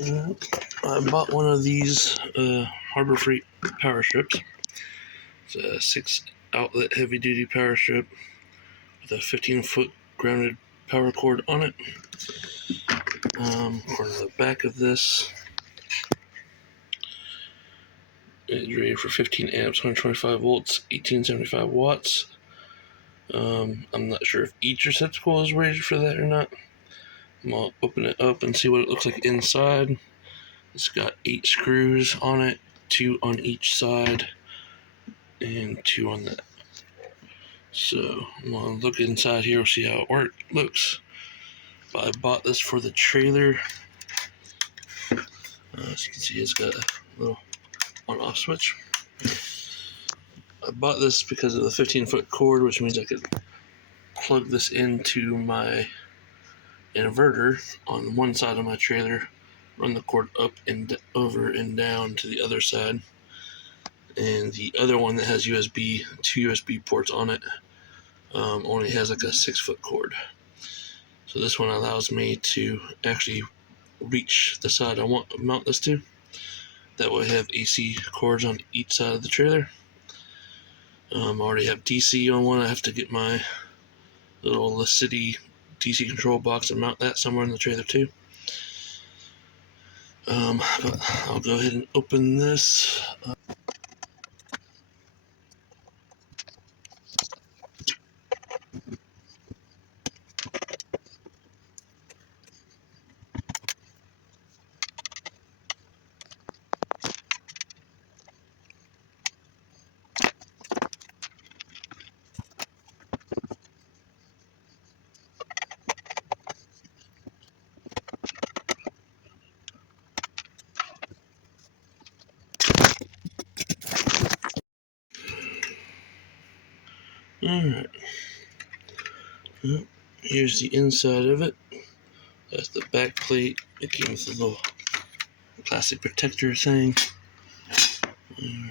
I bought one of these Harbor Freight power strips. It's a 6 outlet heavy duty power strip with a 15-foot grounded power cord on it. According to the back of this, it's rated for 15 amps, 125 volts, 1875 watts. I'm not sure if each receptacle is rated for that or not. I'm going to open it up and see what it looks like inside. It's got 8 screws on it, 2 on each side, and 2 on that. So I'm going to look inside here, see how it looks. But I bought this for the trailer. As you can see, it's got a little on-off switch. I bought this because of the 15-foot cord, which means I could plug this into my inverter on one side of my trailer, run the cord up and over and down to the other side, and the other one that has two USB ports on it only has like a 6-foot cord. So this one allows me to actually reach the side I want to mount this to. That way I have AC cords on each side of the trailer. I already have DC on one. I have to get my little city DC control box and mount that somewhere in the trailer too. But I'll go ahead and open this. Alright. Well, here's the inside of it. That's the back plate. It came with a little plastic protector thing.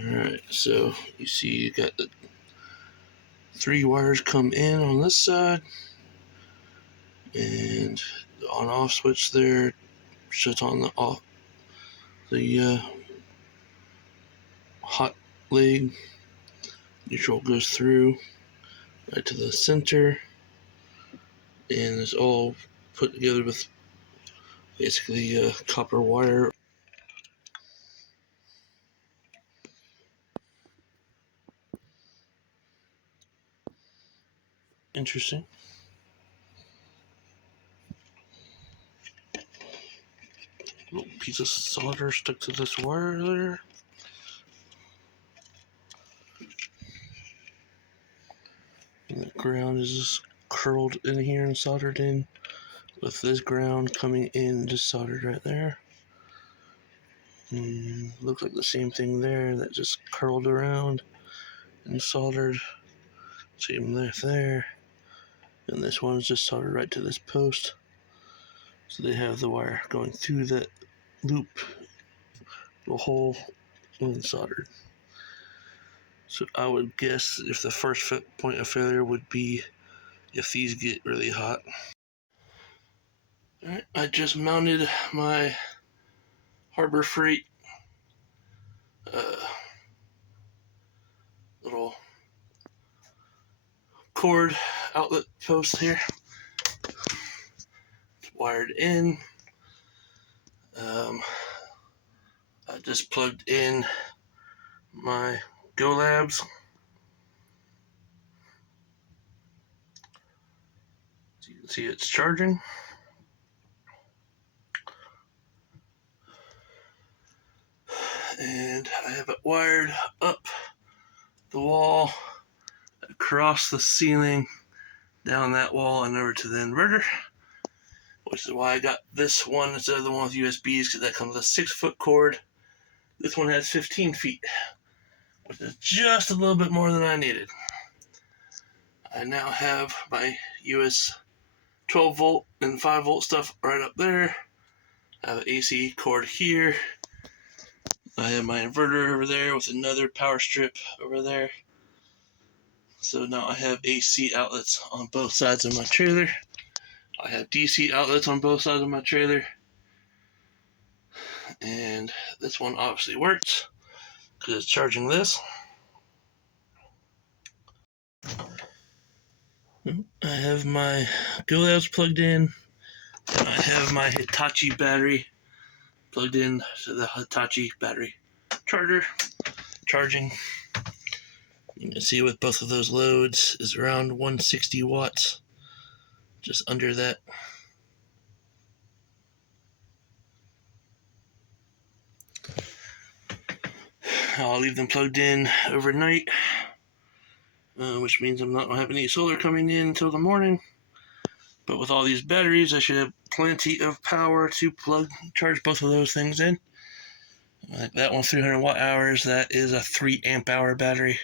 Alright, so you see you got the 3 wires come in on this side, and the on-off switch there shuts on the hot leg. Neutral goes through right to the center, and it's all put together with basically copper wire. Interesting. Little piece of solder stuck to this wire there. And the ground is just curled in here and soldered in, with this ground coming in just soldered right there. And looks like the same thing there that just curled around and soldered. Same there. And this one's just soldered right to this post. So they have the wire going through that loop, the hole, and soldered. So I would guess if the first point of failure would be if these get really hot. Alright, I just mounted my Harbor Freight little cord outlet post here. It's wired in. I just plugged in my Go Labs. So you can see it's charging. And I have it wired up the wall, across the ceiling, down that wall, and over to the inverter. Which is why I got this one instead of the one with USBs, because that comes with a 6-foot cord. This one has 15 feet, which is just a little bit more than I needed. I now have my US 12 volt and 5 volt stuff right up there. I have an AC cord here. I have my inverter over there with another power strip over there. So now I have AC outlets on both sides of my trailer. I have DC outlets on both sides of my trailer. And this one obviously works because it's charging this. I have my GoLabs plugged in. I have my Hitachi battery plugged in to the Hitachi battery charger, charging. You can see with both of those loads is around 160 watts, just under that. I'll leave them plugged in overnight, which means I'm not going to have any solar coming in until the morning. But with all these batteries, I should have plenty of power to charge both of those things in. Like that one, 300 watt hours, that is a 3 amp hour battery.